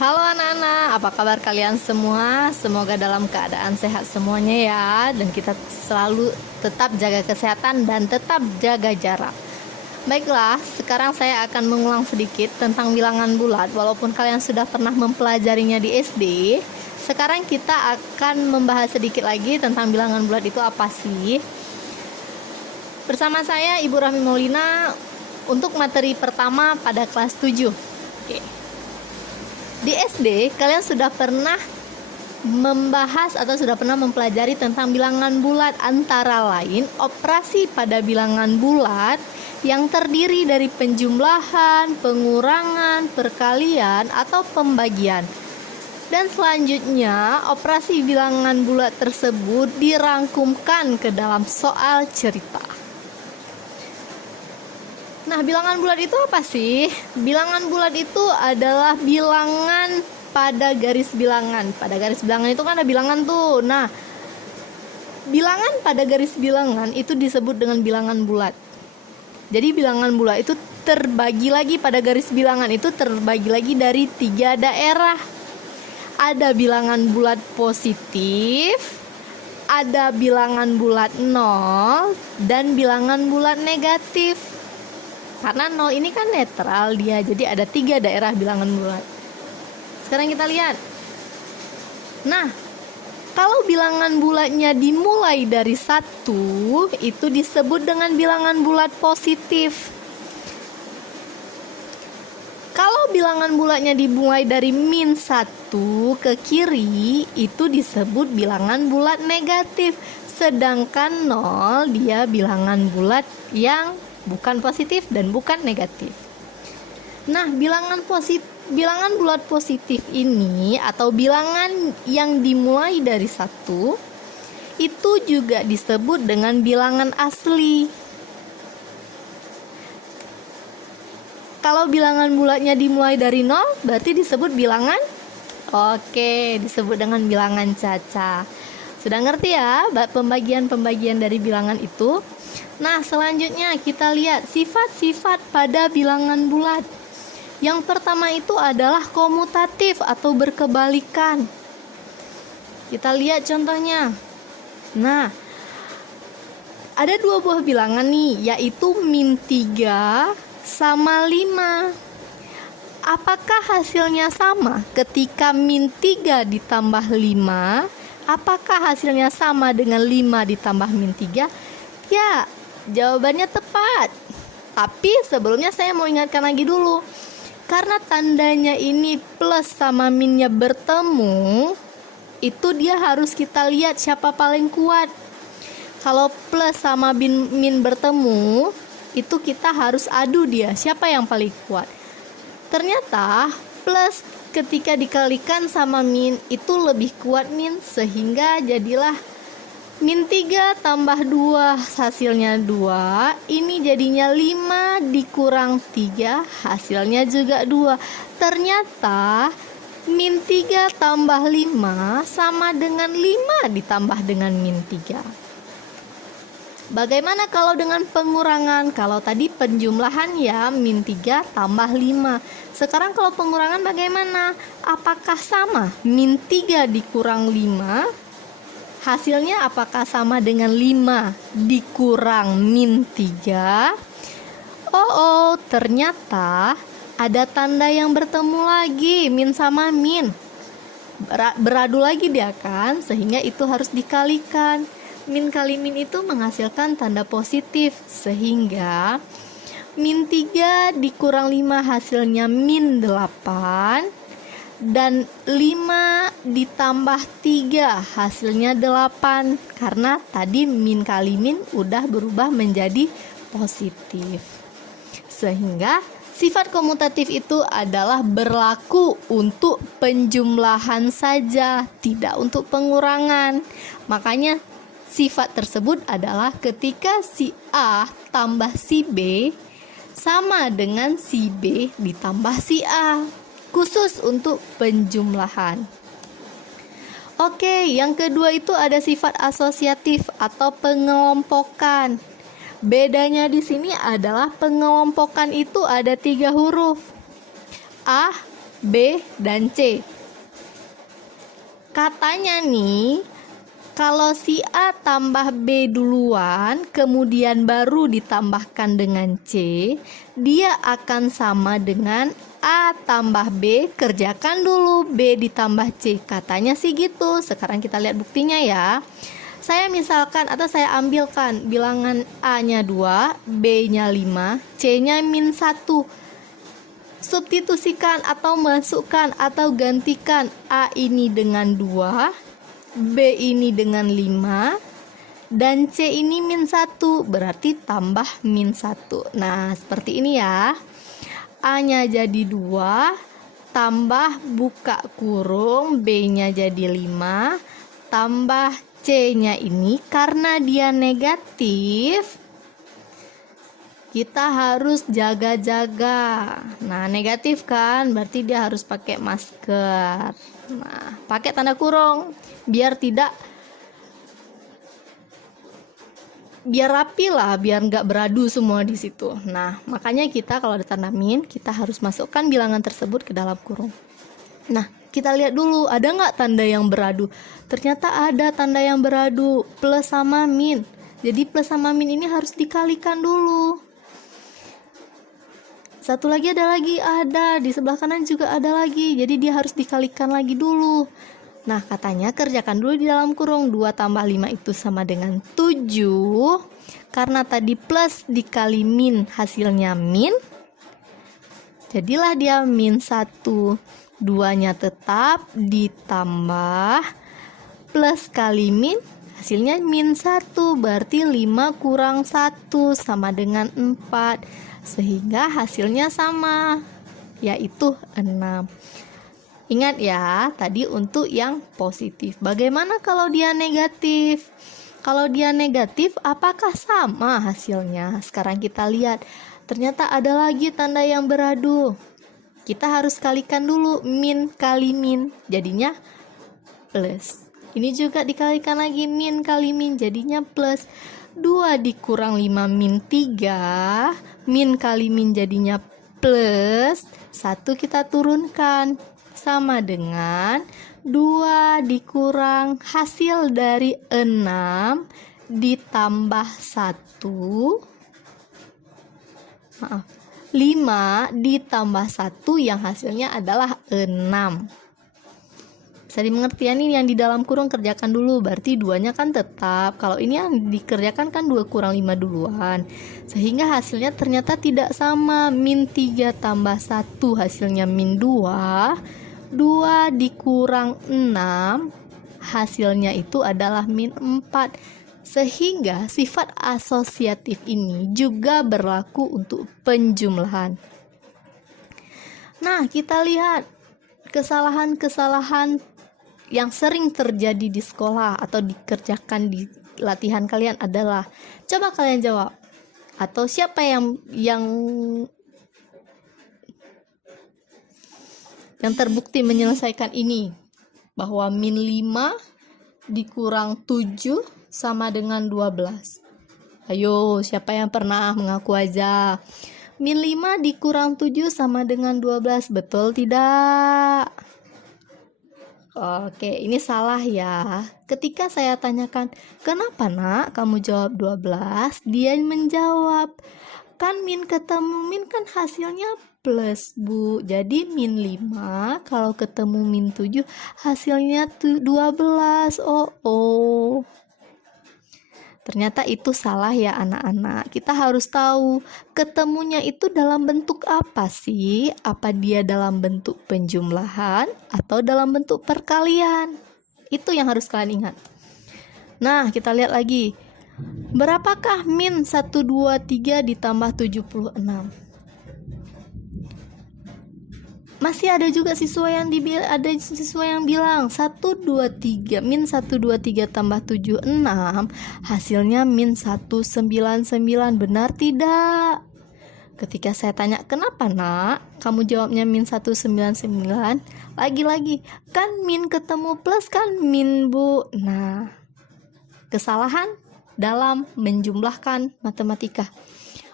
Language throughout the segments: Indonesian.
Halo anak-anak, apa kabar kalian semua? Semoga dalam keadaan sehat semuanya ya. Dan kita selalu tetap jaga kesehatan dan tetap jaga jarak. Baiklah, sekarang saya akan mengulang sedikit tentang bilangan bulat. Walaupun kalian sudah pernah mempelajarinya di SD, sekarang kita akan membahas sedikit lagi tentang bilangan bulat itu apa sih. Bersama saya Ibu Rahmi Maulina untuk materi pertama pada kelas 7. Oke. Di SD, kalian sudah pernah membahas atau sudah pernah mempelajari tentang bilangan bulat, antara lain operasi pada bilangan bulat yang terdiri dari penjumlahan, pengurangan, perkalian, atau pembagian. Dan selanjutnya, operasi bilangan bulat tersebut dirangkumkan ke dalam soal cerita. Nah, bilangan bulat itu apa sih? Bilangan bulat itu adalah bilangan pada garis bilangan. Pada garis bilangan itu kan ada bilangan tuh. Nah, bilangan pada garis bilangan itu disebut dengan bilangan bulat. Jadi bilangan bulat itu terbagi lagi pada garis bilangan itu terbagi lagi dari 3 daerah. Ada bilangan bulat positif, ada bilangan bulat 0, dan bilangan bulat negatif. Karena 0 ini kan netral dia, jadi ada 3 daerah bilangan bulat. Sekarang kita lihat. Nah, kalau bilangan bulatnya dimulai dari 1, itu disebut dengan bilangan bulat positif. Kalau bilangan bulatnya dimulai dari -1 ke kiri, itu disebut bilangan bulat negatif. Sedangkan 0 dia bilangan bulat yang bukan positif dan bukan negatif. Nah, bilangan bulat positif ini atau bilangan yang dimulai dari 1 itu juga disebut dengan bilangan asli. Kalau bilangan bulatnya dimulai dari 0 berarti disebut bilangan disebut dengan bilangan caca. Sudah ngerti ya pembagian-pembagian dari bilangan itu? Nah, selanjutnya kita lihat sifat-sifat pada bilangan bulat. Yang pertama itu adalah komutatif atau berkebalikan. Kita lihat contohnya. Nah, ada 2 buah bilangan nih, yaitu -3 sama 5. Apakah hasilnya sama ketika -3 ditambah 5? Apakah hasilnya sama dengan 5 ditambah -3? Ya, jawabannya tepat. Tapi sebelumnya saya mau ingatkan lagi dulu. Karena tandanya ini plus sama minnya bertemu, itu dia harus kita lihat siapa paling kuat. Kalau plus sama min bertemu, itu kita harus adu dia, siapa yang paling kuat. Ternyata plus ketika dikalikan sama min itu lebih kuat min, sehingga jadilah -3 tambah 2 hasilnya 2. Ini jadinya 5 dikurang 3 hasilnya juga 2. Ternyata -3 tambah 5 sama dengan 5 ditambah dengan -3. Bagaimana kalau dengan pengurangan? Kalau tadi penjumlahan ya -3 tambah 5. Sekarang kalau pengurangan bagaimana? Apakah sama? -3 dikurang 5 hasilnya apakah sama dengan 5 dikurang -3? Ternyata ada tanda yang bertemu lagi, min sama min. Beradu lagi dia kan, sehingga itu harus dikalikan. Min kali min itu menghasilkan tanda positif, sehingga -3 dikurang 5 hasilnya -8. Dan 5 ditambah 3 hasilnya 8. Karena tadi min kali min udah berubah menjadi positif. Sehingga sifat komutatif itu adalah berlaku untuk penjumlahan saja, tidak untuk pengurangan. Makanya sifat tersebut adalah ketika si A tambah si B sama dengan si B ditambah si A. Khusus untuk penjumlahan. Oke, yang kedua itu ada sifat asosiatif atau pengelompokan. Bedanya di sini adalah pengelompokan itu ada 3 huruf. A, B, dan C. Katanya nih, kalau si A tambah B duluan, kemudian baru ditambahkan dengan C, dia akan sama dengan A tambah B, kerjakan dulu B ditambah C. Katanya sih gitu. Sekarang kita lihat buktinya ya. Saya misalkan atau saya ambilkan bilangan A-nya 2, B-nya 5, C-nya -1. Substitusikan atau masukkan atau gantikan A ini dengan 2, B ini dengan 5, dan C ini -1, berarti tambah -1. Nah, seperti ini ya. A-nya jadi 2, tambah buka kurung, B-nya jadi 5, tambah C-nya ini karena dia negatif, kita harus jaga-jaga. Nah, negatif kan, berarti dia harus pakai masker. Nah, pakai tanda kurung biar rapi lah, biar nggak beradu semua di situ. Nah, makanya kita kalau ada tanda min, kita harus masukkan bilangan tersebut ke dalam kurung. Nah, kita lihat dulu ada nggak tanda yang beradu. Ternyata ada tanda yang beradu, plus sama min. Jadi plus sama min ini harus dikalikan dulu. Satu lagi ada di sebelah kanan juga ada lagi. Jadi dia harus dikalikan lagi dulu. Nah, katanya kerjakan dulu di dalam kurung. 2 tambah 5 itu sama dengan 7. Karena tadi plus dikali min hasilnya min, jadilah dia -1. 2-nya tetap ditambah plus kali min, hasilnya -1. Berarti 5 kurang 1 sama dengan 4. Sehingga hasilnya sama, yaitu 6. Ingat ya, tadi untuk yang positif. Bagaimana kalau dia negatif? Kalau dia negatif, apakah sama hasilnya? Sekarang kita lihat. Ternyata ada lagi tanda yang beradu. Kita harus kalikan dulu min kali min, jadinya plus. Ini juga dikalikan lagi min kali min, jadinya plus. 2 dikurang 5 min 3, min kali min jadinya plus. 1 kita turunkan, sama dengan 2 dikurang hasil dari 6 ditambah 1. 5 ditambah 1 yang hasilnya adalah 6. Bisa dimengerti ya, nih yang di dalam kurung kerjakan dulu, berarti 2-nya kan tetap. Kalau ini yang dikerjakan kan 2 kurang 5 duluan, sehingga hasilnya ternyata tidak sama. min 3 tambah 1 hasilnya -2. 2 dikurang 6 hasilnya itu adalah -4. Sehingga sifat asosiatif ini juga berlaku untuk penjumlahan. Nah, kita lihat kesalahan-kesalahan yang sering terjadi di sekolah atau dikerjakan di latihan kalian adalah, coba kalian jawab. Atau siapa yang terbukti menyelesaikan ini, bahwa -5 dikurang 7 sama dengan 12. Ayo, siapa yang pernah mengaku aja? -5 dikurang 7 sama dengan 12, betul tidak? Oke, ini salah ya. Ketika saya tanyakan, kenapa nak kamu jawab 12? Dia menjawab, kan min ketemu min kan hasilnya plus, Bu. Jadi -5 kalau ketemu -7 hasilnya 12. Oh. Ternyata itu salah ya anak-anak. Kita harus tahu ketemunya itu dalam bentuk apa sih? Apa dia dalam bentuk penjumlahan atau dalam bentuk perkalian? Itu yang harus kalian ingat. Nah, kita lihat lagi. Berapakah min 123 ditambah 76? Masih ada juga siswa yang bilang 123 min 123 tambah 76 hasilnya min 199. Benar tidak? Ketika saya tanya, kenapa nak kamu jawabnya min 199? Lagi-lagi, kan min ketemu plus kan min, Bu. Nah, kesalahan dalam menjumlahkan matematika.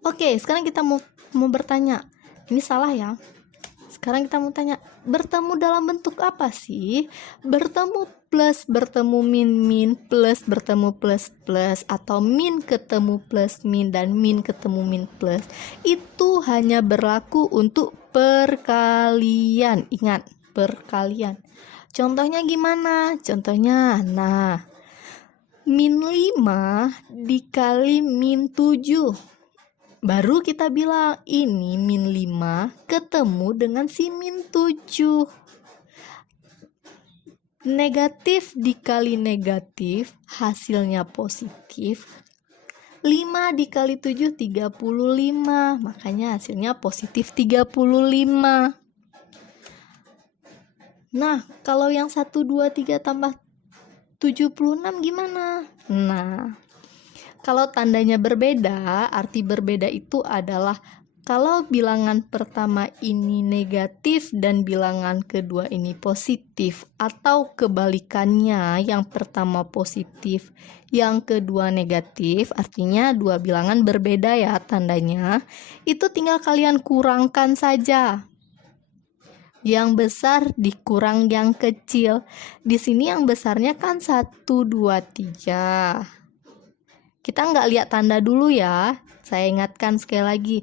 Oke, sekarang kita mau bertanya. Ini salah ya. sekarang kita mau tanya, bertemu dalam bentuk apa sih? Bertemu plus, bertemu min, plus bertemu plus, atau min ketemu plus min, dan min ketemu min plus. Itu hanya berlaku untuk perkalian. Ingat, perkalian. Contohnya gimana? Contohnya, nah, min 5 dikali min 7. Baru kita bilang ini min 5 ketemu dengan si min 7. Negatif dikali negatif hasilnya positif. 5 dikali 7 35. Makanya hasilnya positif 35. Nah, kalau yang 1, 2, 3 tambah 76 gimana? Nah, kalau tandanya berbeda, arti berbeda itu adalah kalau bilangan pertama ini negatif dan bilangan kedua ini positif, atau kebalikannya, yang pertama positif, yang kedua negatif, artinya dua bilangan berbeda ya tandanya. Itu tinggal kalian kurangkan saja. Yang besar dikurang yang kecil. Di sini yang besarnya kan 1, 2, 3. Kita nggak lihat tanda dulu ya. Saya ingatkan sekali lagi.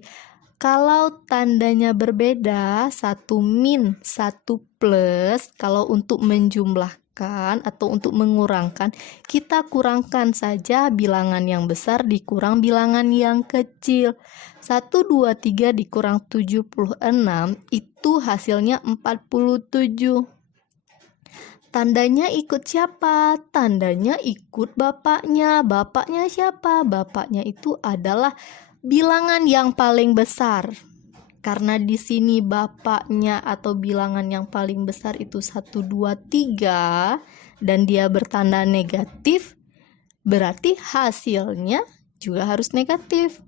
Kalau tandanya berbeda, 1 min, 1 plus, kalau untuk menjumlahkan atau untuk mengurangkan, kita kurangkan saja bilangan yang besar dikurang bilangan yang kecil. 1, 2, 3 dikurang 76, itu hasilnya 47. Tandanya ikut siapa? Tandanya ikut bapaknya. Bapaknya siapa? Bapaknya itu adalah bilangan yang paling besar. Karena di sini bapaknya atau bilangan yang paling besar itu 1, 2, 3 dan dia bertanda negatif, berarti hasilnya juga harus negatif.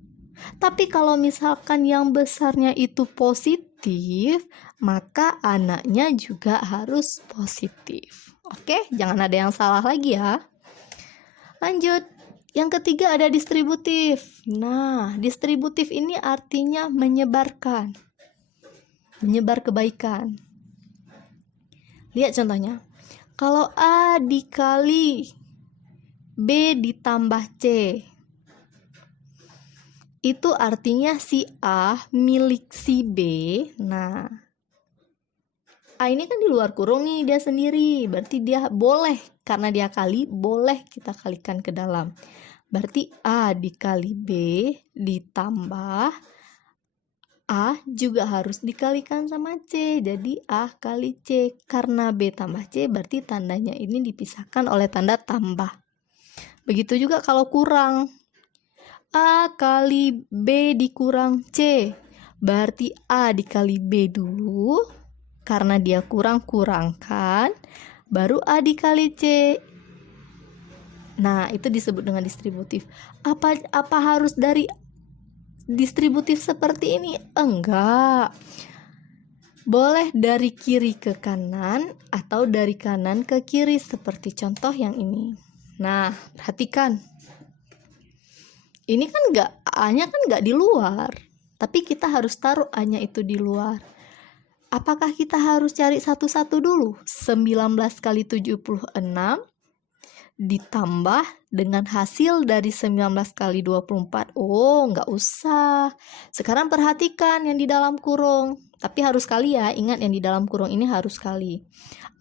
Tapi kalau misalkan yang besarnya itu positif, maka anaknya juga harus positif. Oke, jangan ada yang salah lagi ya. Lanjut, yang ketiga ada distributif. Nah, distributif ini artinya menyebarkan, menyebar kebaikan. Lihat contohnya, kalau A dikali B ditambah C, itu artinya si A milik si B. Nah, A ini kan di luar kurung nih, dia sendiri. Berarti dia boleh, karena dia kali, boleh kita kalikan ke dalam. Berarti A dikali B ditambah A juga harus dikalikan sama C. Jadi A kali C. Karena B tambah C, berarti tandanya ini dipisahkan oleh tanda tambah. Begitu juga kalau kurang. A kali B dikurang C, berarti A dikali B dulu, karena dia kurangkan, baru A dikali C. Nah, itu disebut dengan distributif. Apa harus dari distributif seperti ini? Enggak. Boleh dari kiri ke kanan atau dari kanan ke kiri, seperti contoh yang ini. Nah, perhatikan. Ini kan A-nya kan nggak di luar, tapi kita harus taruh A-nya itu di luar. Apakah kita harus cari satu-satu dulu? 19 kali 76 ditambah dengan hasil dari 19 kali 24. Oh, nggak usah. Sekarang perhatikan yang di dalam kurung. Tapi harus kali ya, ingat yang di dalam kurung ini harus kali.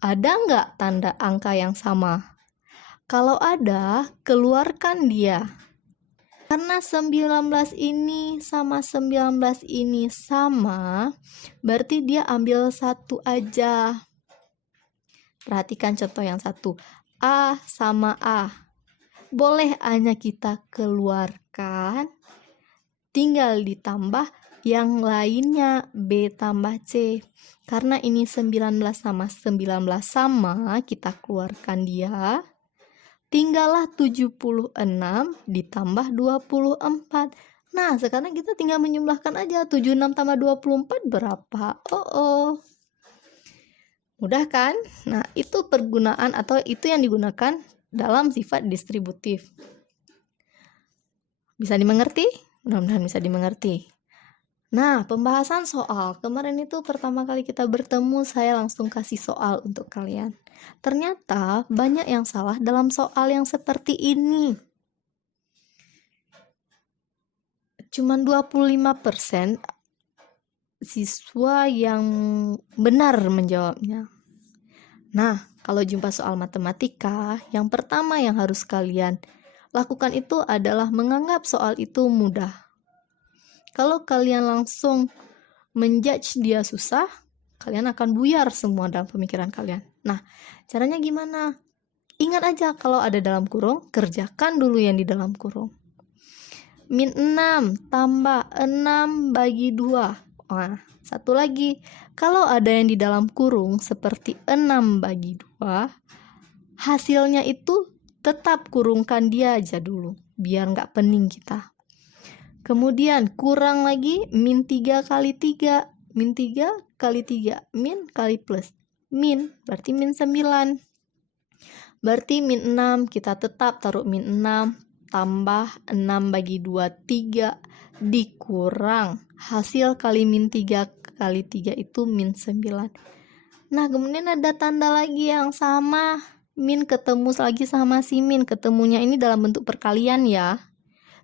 Ada nggak tanda angka yang sama? Kalau ada, keluarkan dia. Karena 19 ini sama 19 ini sama, berarti dia ambil satu aja. Perhatikan contoh yang satu. A sama A. Boleh A-nya kita keluarkan, tinggal ditambah yang lainnya B tambah C. Karena ini 19 sama 19 sama, kita keluarkan dia. Tinggallah 76 ditambah 24. Nah, sekarang kita tinggal menjumlahkan aja. 76 tambah 24 berapa? Mudah kan? Nah, itu pergunaan atau itu yang digunakan dalam sifat distributif. Bisa dimengerti? Mudah-mudahan bisa dimengerti. Nah, pembahasan soal. Kemarin itu pertama kali kita bertemu, saya langsung kasih soal untuk kalian. Ternyata banyak yang salah dalam soal yang seperti ini. Cuman 25% siswa yang benar menjawabnya. Nah, kalau jumpa soal matematika, yang pertama yang harus kalian lakukan itu adalah menganggap soal itu mudah. Kalau kalian langsung menjudge dia susah, kalian akan buyar semua dalam pemikiran kalian. Nah, caranya gimana? Ingat aja kalau ada dalam kurung, kerjakan dulu yang di dalam kurung. Min 6 tambah 6 bagi 2. Nah, satu lagi. Kalau ada yang di dalam kurung seperti 6 bagi 2, hasilnya itu tetap kurungkan dia aja dulu, biar nggak pening kita. Kemudian kurang lagi min 3 kali 3. Min 3 kali 3. Min kali plus. Min berarti min 9. Berarti min 6, kita tetap taruh min 6 tambah 6 bagi 2, 3 dikurang hasil kali min 3 kali 3 itu min 9. Nah, kemudian ada tanda lagi yang sama, min ketemu lagi sama si min, ketemunya ini dalam bentuk perkalian ya.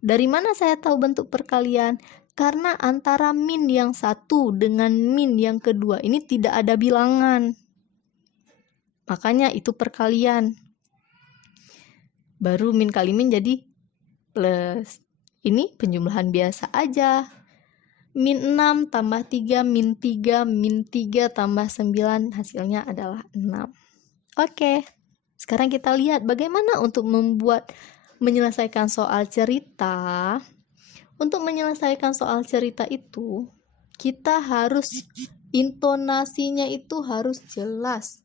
Dari mana saya tahu bentuk perkalian? Karena antara min yang satu dengan min yang kedua ini tidak ada bilangan, makanya itu perkalian. Baru min kali min jadi plus. Ini penjumlahan biasa aja. Min 6 tambah 3, min 3, min 3 tambah 9, hasilnya adalah 6. Oke, sekarang kita lihat bagaimana untuk menyelesaikan soal cerita. Untuk menyelesaikan soal cerita itu, kita harus intonasinya itu harus jelas.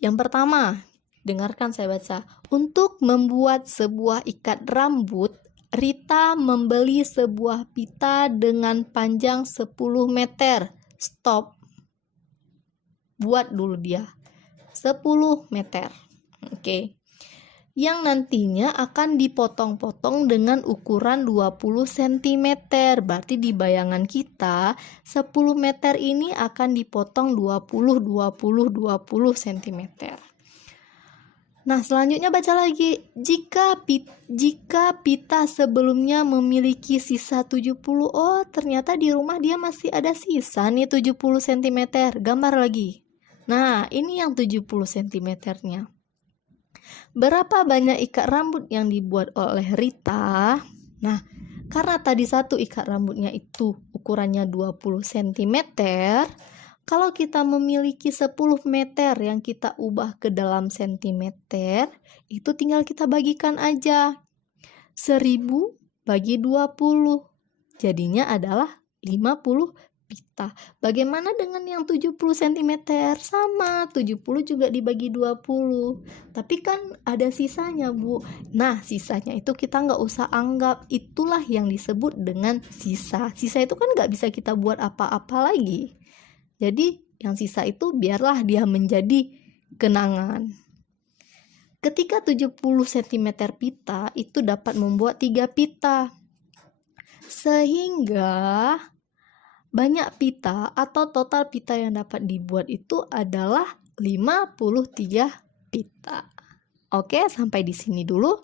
Yang pertama, dengarkan saya baca. Untuk membuat sebuah ikat rambut, Rita membeli sebuah pita dengan panjang 10 meter. Stop. Buat dulu dia. 10 meter. Oke. Yang nantinya akan dipotong-potong dengan ukuran 20 cm. Berarti di bayangan kita 10 meter ini akan dipotong 20 cm. Nah, selanjutnya baca lagi. Jika pita sebelumnya memiliki sisa 70, oh ternyata di rumah dia masih ada sisa nih 70 cm. Gambar lagi. Nah, ini yang 70 cm-nya. Berapa banyak ikat rambut yang dibuat oleh Rita? Nah, karena tadi satu ikat rambutnya itu ukurannya 20 cm, kalau kita memiliki 10 meter yang kita ubah ke dalam sentimeter, itu tinggal kita bagikan aja. 1000 bagi 20. Jadinya adalah 50 pita. Bagaimana dengan yang 70 cm? Sama, 70 juga dibagi 20. Tapi kan ada sisanya, Bu. Nah, sisanya itu kita nggak usah anggap. Itulah yang disebut dengan sisa. Sisa itu kan nggak bisa kita buat apa-apa lagi. Jadi, yang sisa itu biarlah dia menjadi kenangan. Ketika 70 cm pita, itu dapat membuat 3 pita. Sehingga banyak pita atau total pita yang dapat dibuat itu adalah 53 pita. Oke, sampai di sini dulu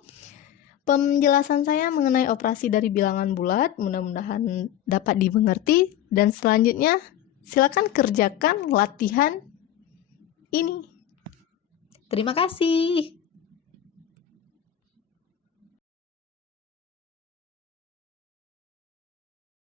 penjelasan saya mengenai operasi dari bilangan bulat. Mudah-mudahan dapat dimengerti, dan selanjutnya silakan kerjakan latihan ini. Terima kasih.